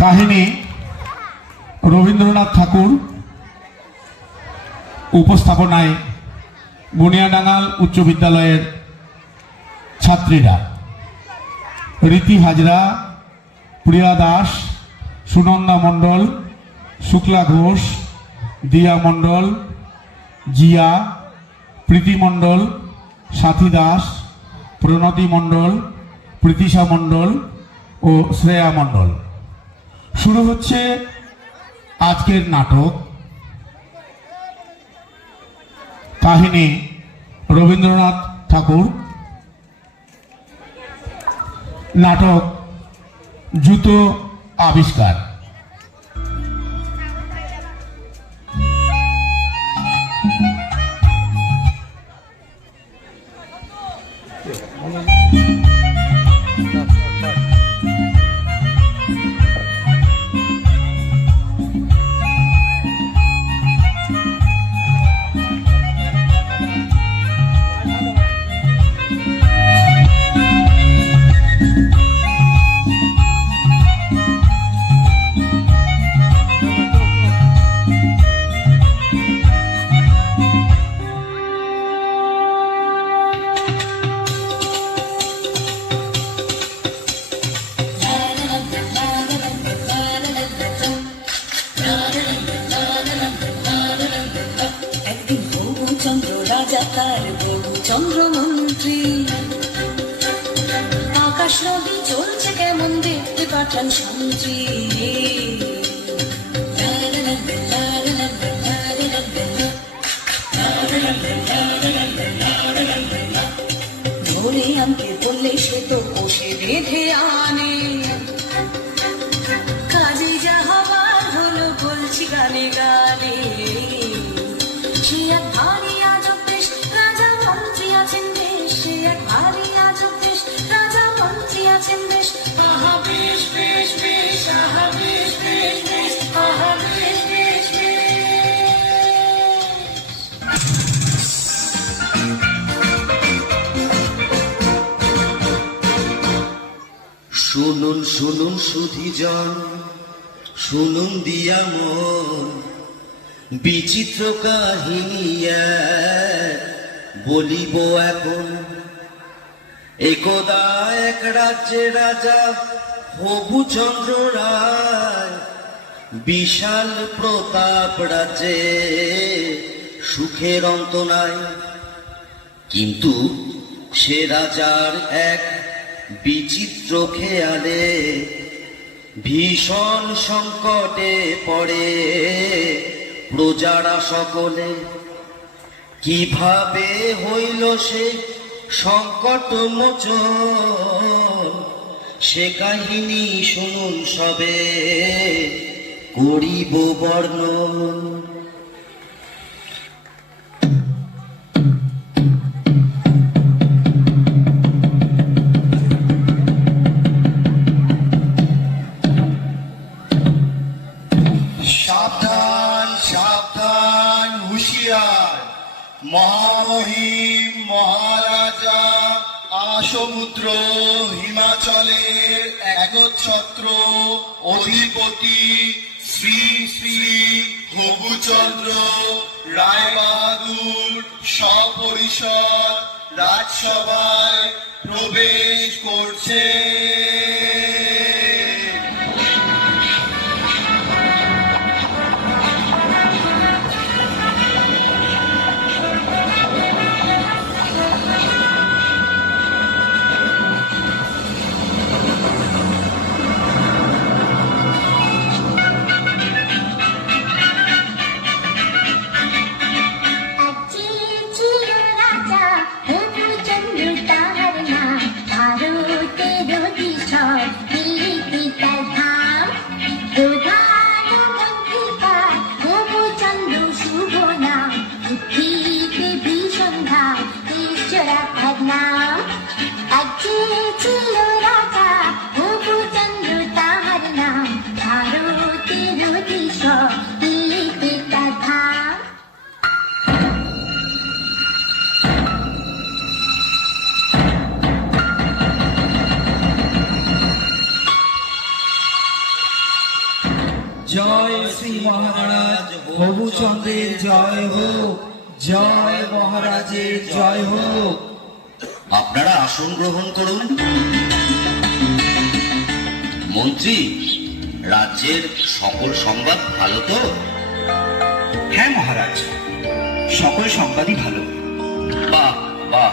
কাহিনী রবীন্দ্রনাথ ঠাকুর, উপস্থাপনায় বুনিয়াডাঙ্গাল উচ্চ বিদ্যালয়ের ছাত্রীরা রীতি হাজরা, প্রিয়া দাস, সুনন্দা মণ্ডল, শুক্লা ঘোষ, দিয়া মণ্ডল, জিয়া, প্রীতি মণ্ডল, সাথী দাস, প্রণতি মণ্ডল, প্রীতিশা মণ্ডল ও শ্রেয়া মণ্ডল। শুরু হচ্ছে আজকের নাটক। কাহিনী রবীন্দ্রনাথ ঠাকুর, নাটক জুতো আবিষ্কার। চন্দ্রমন্ত্রী আকাশ নদী চলছে কেমন দেখতে পাঠান শান্তি। ধরে আনতে বললে সে তো কষে বেঁধে আনে, কাজে যা হবার হলো বলছি গানে গানে। সে এক ভারী আজব দেশ, রাজা মন্ত্রী আছেন বেশ, সে এক ভারী আজব দেশ, রাজা মন্ত্রী আছেন বেশ। আহা বেশ বেশ বেশ, আহা বেশ বেশ বেশ, আহা বেশ বেশ শুনুন শুনুন সুধীজন, শুনুন দিয়া মন, বিচিত্র কাহিনী বলিব এখন। একদা এক রাজ্যে রাজা হবুচন্দ্র রায়, বিশাল প্রতাপ রাজ্যে সুখের অন্ত নাই। কিন্তু সে রাজার এক বিচিত্র খেয়ালে ভীষণ সংকটে পড়ে প্রজারা সকলে। কিভাবে হইল সে সংকট মোচন, সে কাহিনী শুনুন সবে করিব বর্ণন। সাবধান সাবধান হুঁশিয়ার, মহামহিম মহারাজা আসমুদ্র হিমাচলের একচ্ছত্র অধিপতি শ্রী শ্রী হবুচন্দ্র রায়বাহাদুর সপরিষদ রাজসভায় প্রবেশ করছে। ভারতের জয় শ্রী মহারাজ হবুচন্দ্রের জয় হোক, জয় মহারাজের জয় হোক। আপনারা আসন গ্রহণ করুন। মন্ত্রী, রাজ্যের সকল সংবাদ ভালো তো? হ্যাঁ মহারাজ, সকল সংবাদই ভালো। বাহ বাহ,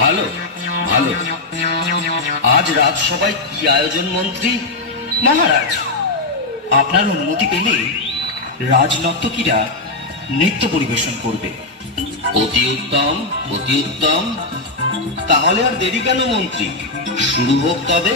ভালো ভালো। আজ রাজসভায় কি আয়োজন মন্ত্রী? মহারাজ, আপনার অনুমতি পেলে রাজনর্তকীরা নৃত্য পরিবেশন করবে। অতি উত্তম, অতি উত্তম। তাহলে আর দেরি কেন মন্ত্রী, শুরু হোক তবে।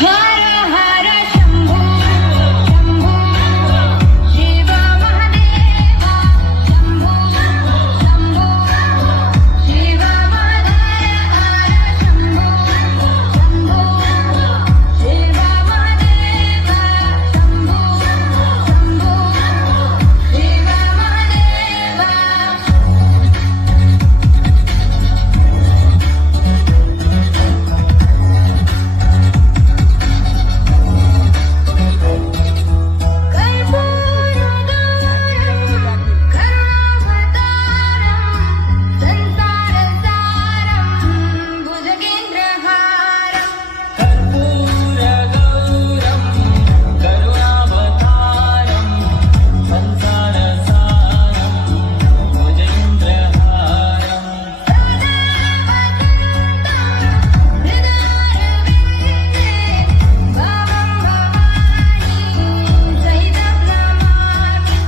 हर हर शंभो शंभो शिव महादेव शंभो शंभो शिव महादेव शंभो शंभो शिव महादेव शंभो शंभो शिव महादेव। कर्पूरगौरं करुणावतारं संसारसारं भुजगेन्द्रहारं कर्पूरगौरं करुणावतारं संसारसारं भुजगेन्द्रहारं हृदयारविन्दे भवं भवानी सहितं नमामि।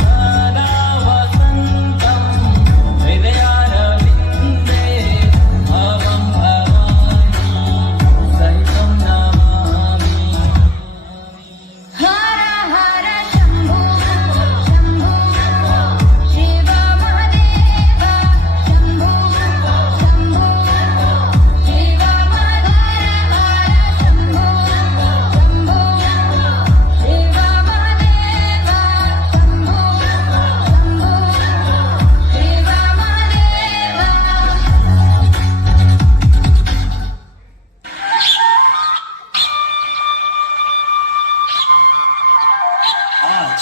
सदा वसन्तं हृदयारविन्दे भवं भवानी सहितं नमामि। हर हर शंभो शंभो शिव महादेव शंभो शंभो शिव महादेव शंभो शंभो शिव महादेव शंभो शंभो शिव महादेव। আজ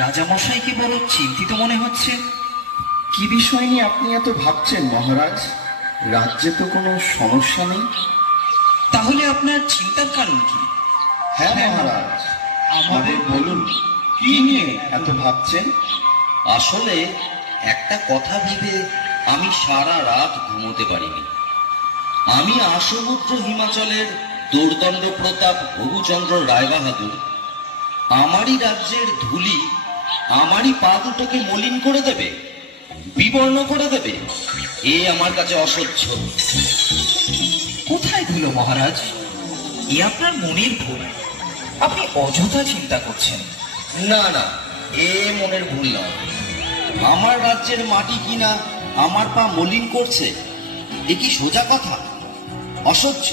রাজামশাইকে বড় চিন্তিত মনে হচ্ছে। কি বিষয় নিয়ে আপনি এত ভাবছেন মহারাজ? রাজ্যে তো কোনো সমস্যা নেই। তাহলে আপনার চিন্তার কারণ কি? হ্যাঁ মহারাজ, আমাদের বলুন, কি নিয়ে এত ভাবছেন? আসলে একটা কথা ভেবে আমি সারা রাত ঘুমোতে পারিনি। আমি আসমুদ্র হিমাচলের দোর্দণ্ড প্রতাপ হবুচন্দ্র রায়বাহাদুর আমারই রাজ্যের ধুলি আমারই পা দুটোকে মলিন করে দেবে, বিবর্ণ করে দেবে, এ আমার কাছে অসহ্য। কোথায় ধুলো মহারাজ? এ আপনার মনের ভুল। আপনি অযথা চিন্তা করছেন। না না, এ মনের ভুল নয়। আমার রাজ্যের মাটি কিনা আমার পা মলিন করছে, এ কি সোজা কথা? অসহ্য।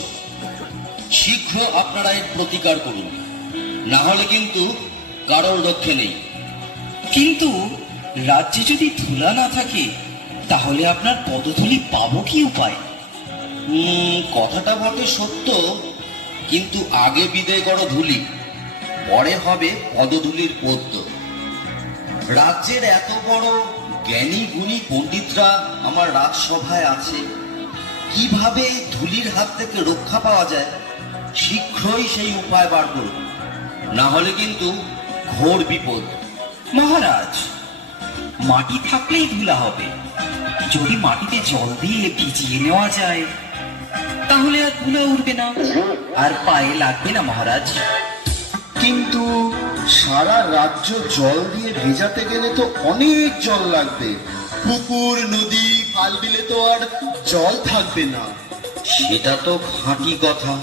শীঘ্র আপনারা এর প্রতিকার করুন, না হলে কিন্তু কারোর রক্ষে নেই। কিন্তু রাজ্যে যদি ধুলা না থাকে তাহলে আপনার পদধূলি পাবো কি উপায়? কথাটা বটে সত্য, কিন্তু আগে বিদায় করো ধুলি, পরে হবে পদধূলির পদ্য। রাজ্যের এত বড় জ্ঞানী গুণী পণ্ডিতরা আমার রাজসভায় আছে, কিভাবে এই ধুলির হাত থেকে রক্ষা পাওয়া যায় শীঘ্রই সেই উপায় বার করুন, না হলে কিন্তু ঘোর বিপদ। মহারাজ, মাটি থাকলেই ধুলা হবে। যদি মাটিতে জল দিয়ে ভিজিয়ে নেওয়া যায় তাহলে আর ধুলা উঠবে না, আর পায়ে লাগবে না মহারাজ। কিন্তু সারা রাজ্য জল দিয়ে ভেজাতে গেলে তো অনেক জল লাগবে। পুকুর, নদী, খাল বিলে তো আর জল থাকবে না। সেটা তো খাঁটি কথা।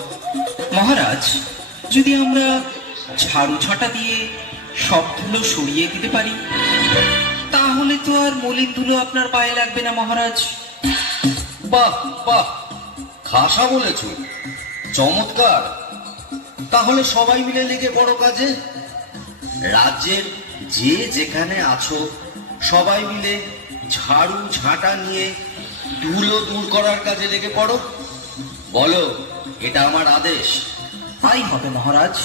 মহারাজ, যদি আমরা ঝাড়ু ঝাঁটা দিয়ে সব ধুলো সরিয়ে দিতে পারি তাহলে তো আর মলিন ধুলো আপনার পায়ে লাগবে না মহারাজ। বাহ বাহ, খাসা বলেছ, চমৎকার। তাহলে সবাই মিলে লেগে পড়ো কাজে। রাজ্যের যে যেখানে আছো সবাই মিলে ঝাড়ু ঝাঁটা নিয়ে ধুলো দূর করার কাজে লেগে পড়ো। বলো, এটা আমার আদেশ। তাই হবে মহারাজ।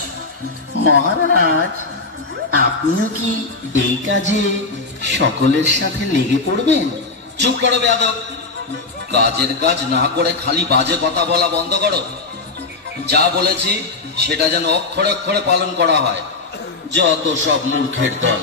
মহারাজ, আপনিও কি এই কাজে সকলের সাথে লেগে পড়বেন? চুপ করো বেয়াদব। কাজের কাজ না করে খালি বাজে কথা বলা বন্ধ করো। যা বলেছি সেটা যেন অক্ষরে অক্ষরে পালন করা হয়। যত সব মূর্খের দল।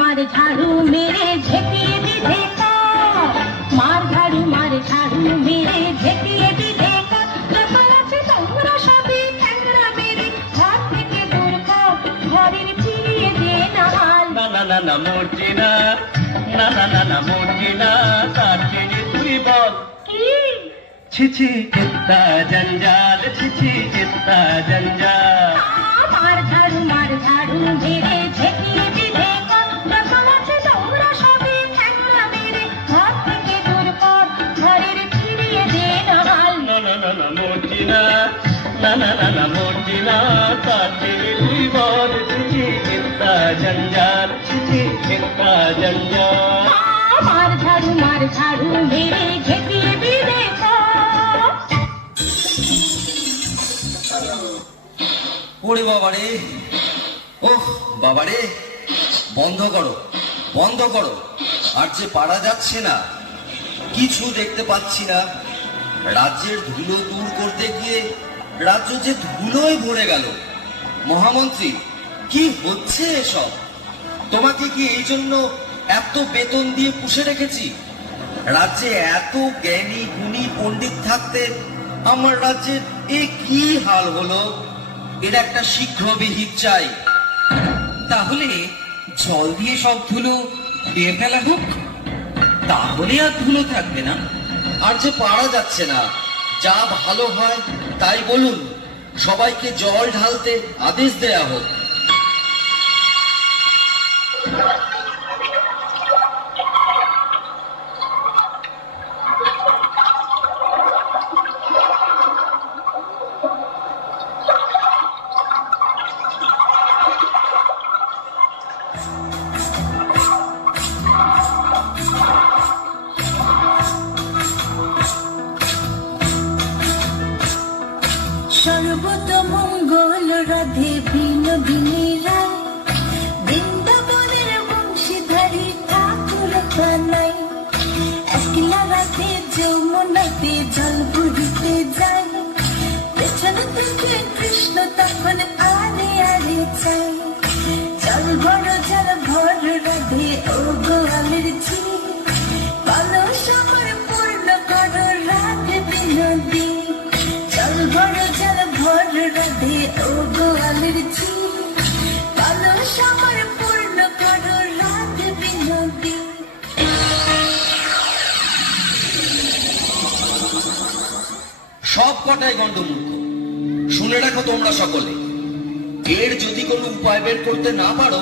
मार झाड़ू मेरे झेपिए विधे का, मार झाड़ू मेरे झेपिए विधे का। যত আছে তোমরা সবই ঠ্যাংরা মেরে ঘর থেকে দূর কর, ঘরের ফিরিয়ে দে না হাল। না না না না মরছি না, না না না না মরছি না, তার চেয়ে তুই বল কি ছিছি কিত্তা জঞ্জাল, ছিছি কিত্তা জঞ্জাল। মার ঝাড়ু মেরে ঝেপিয়ে বিধে কর। যত আছে তোমরা সবই ঠ্যাংরা মেরে ঘর থেকে দূর কর, ঘরের ফিরিয়ে দে না হাল। না না না না মরছি না, না না না না মরছি না, তার চেয়ে তুই বল ছিছি কিত্তা জঞ্জাল, ছিছি কিত্তা জঞ্জাল। মার ঝাড়ু মেরে ঝেপিয়ে বিধে কর। ওরে বাবারে, ওহ বাবারে, বন্ধ করো বন্ধ করো। আর যে পারা যাচ্ছে না, কিছু দেখতে পাচ্ছি না। রাজ্যের ধুলো দূর করতে গিয়ে রাজ্য যে ধুলোয় ভরে গেল। মহামন্ত্রী, কি হচ্ছে এসব? তোমাকে কি এই জন্য এত বেতন দিয়ে পুষে রেখেছি? রাজ্যে এত জ্ঞানী গুণী পণ্ডিত থাকতে আমার রাজ্যের এ কি হাল হলো? এর একটা শীঘ্র বিহিত চাই। তাহলে জল দিয়ে সব ধুলো দিয়ে ফেলা হোক, তাহলে আর ধুলো থাকবে না। আর যে পারা যাচ্ছে না, যা ভালো হয় তাই বলুন। সবাইকে জল ঢালতে আদেশ দেয়া হোক। সর্বতমঙ্গল রাধে বিনোদিনী রায়, বৃন্দাবনের বংশীধারী ঠাকুর কানাই। একলা রাধে যমুনাতে জল ভরিতে যায়, পেছন থেকে কৃষ্ণ তখন আরে আরে চাই। জল ভর রাধে ও গোয়ালের ঝি, কলস আমার পূর্ণ করো রাধে বিনোদী। জল ভর রাধে ও গোয়ালের ঝি, কলস আমার পূর্ণ করো রাধে বিনোদী। সব কটাই গণ্ডমূর্খ। শুনে রাখো তোমরা সকলে, এর যদি কোনো উপায় বের করতে না পারো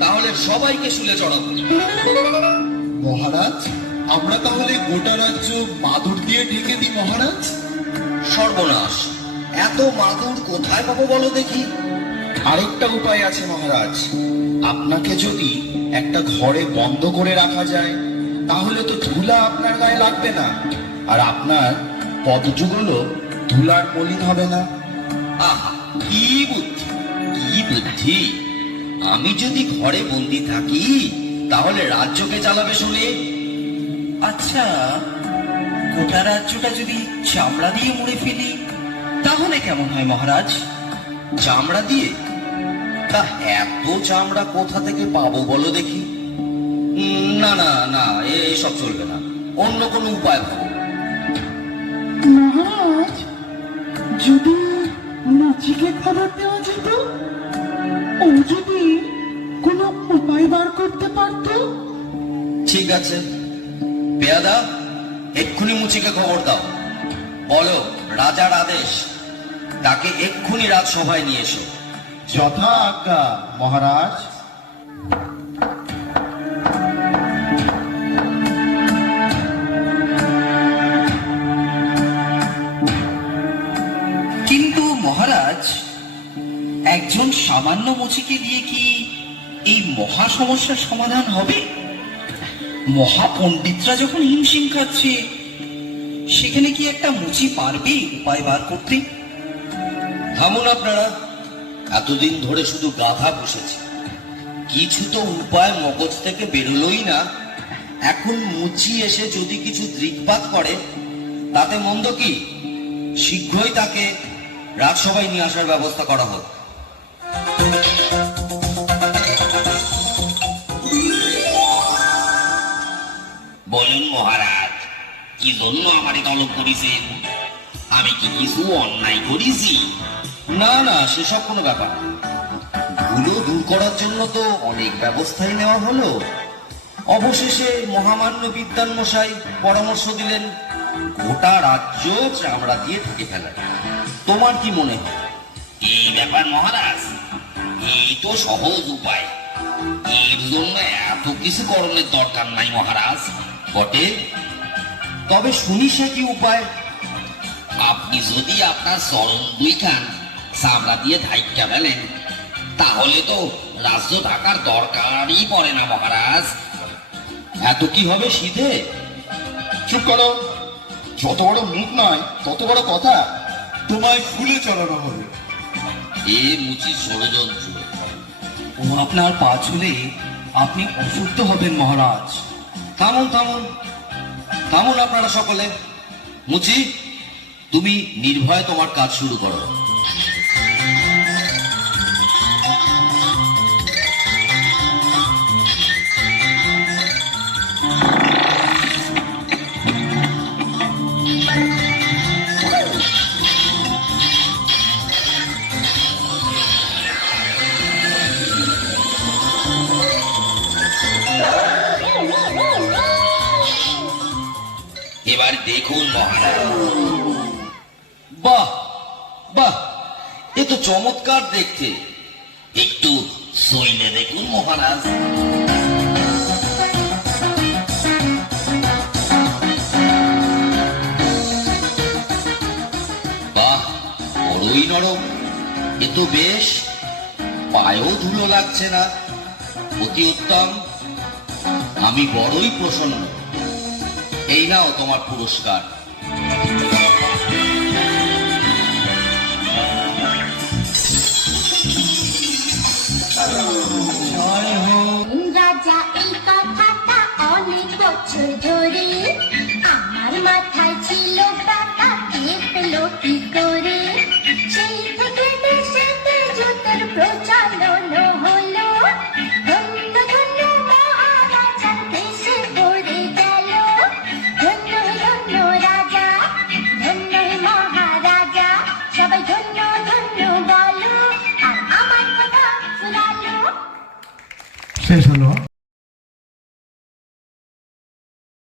তাহলে সবাইকে শুলে চড়াবো। মহারাজ, আমরা তাহলে গোটা রাজ্য মাদুর দিয়ে ঢেকে দিই মহারাজ। সর্বনাশ, এত মাদুর কোথায় পাবো বলো দেখি? আরেকটা উপায় আছে মহারাজ। আপনাকে যদি একটা ঘরে বন্ধ করে রাখা যায়, তাহলে তো ধুলা আপনার গায়ে লাগবে না, আর আপনার পদযুগলও ধুলার মলিন হবে না। আহা, কি বুদ্ধি কি বুদ্ধি! আমি যদি ঘরে বন্দি থাকি তাহলে রাজ্যকে চালাবে শুনে। আচ্ছা, গোটা রাজ্যটা যদি চামড়া দিয়ে মুড়ে ফেলি তাহলে কেমন হয় মহারাজ? চামড়া দিয়ে? তা এত চামড়া কোথা থেকে পাবো বলো দেখি? না না না, এসব চলবে না, অন্য কোনো উপায় ভাবো। মহারাজ, যদি মুচিকে খবর দেওয়া যেত, ও যদি কোনো উপায় বার করতে পারত। ঠিক আছে, পেয়াদা, এক্ষুনি মুচিকে খবর দাও, বলো রাজার আদেশ, তাকে এক্ষুনি রাজসভায় নিয়ে এসো। যথা আজ্ঞা মহারাজ। কিন্তু মহারাজ, একজন সামান্য মুচিকে দিয়ে কি এই মহা সমস্যার সমাধান হবে? মহাপণ্ডিতরা যখন হিমশিম খাচ্ছে, সেখানে কি একটা মুচি পারবে উপায় বার করতে? থামুন আপনারা, এতদিন ধরে শুধু গাধা পুষেছি, কিছু তো উপায় মগজ থেকে বেরোলোই না। এখন মুচি এসে যদি কিছু দৃকপাত করে তাতে মন্দ কি? শীঘ্রই তাকে রাজসভায় নিয়ে আসার ব্যবস্থা করা হোক। বলুন মহারাজ, কি জন্য আমারে তলব করেছেন? আমি কি কিছু অন্যায় করেছি? না না, সেসব কোনো ব্যাপার না। ধুলো দূর করার জন্য তো অনেক ব্যবস্থাই নেওয়া হলো, অবশেষে মহামান্য বিদ্যান মশাই পরামর্শ দিলেন গোটা রাজ্য চামড়া দিয়ে ঢেকে ফেলার। তোমার কি মনে হয়? এই ব্যাপার মহারাজ, এই তো সহজ উপায়, এর জন্য এত কিছু করণের দরকার নাই মহারাজ। বটে, তবে শুনি সে কি উপায়? আপনি যদি আপনার চরণ দুইখান চামড়া দিয়ে ঢাইকা ফেলেন, তাহলে তো রাজ্য ঢাকার দরকারই পড়ে না মহারাজ। এত কি হবে সিধে? চুপ করো, যত বড় মুখ নয় তত বড় কথা। তোমায় ফুলে চড়ানো হবে। এ মুচি ষড়যন্ত্র। ও আপনার পা ছুলে আপনি অসুস্থ হবেন মহারাজ। থামুন থামুন থামুন আপনারা সকলে। মুচি, তুমি নির্ভয়ে তোমার কাজ শুরু করো। এবার দেখুন মহারাজ, বাহ বাহ, এ তো চমৎকার দেখতে। একটু সইলে দেখুন মহারাজ। বাহ, বড়ই নরম, এ তো বেশ, পায়েও ধুলো লাগছে না, অতি উত্তম। আমি বড়ই প্রসন্ন। এই নাও তোমার পুরস্কার। রাজা এই কথাটা অনেক বছর ধরে আমার মাথায় ছিল, টাকা কে পেল কি করে? সেই থেকে দেশেতে জুতোর প্রচলন হলো, ধন্য ধন্য মহারাজা দেশে পড়ে গেল। ধন্য ধন্য রাজা, ধন্য মহারাজা, সবাই ধন্য ধন্য বলো, আর আমার কথা শোনালো। শেষ হলো।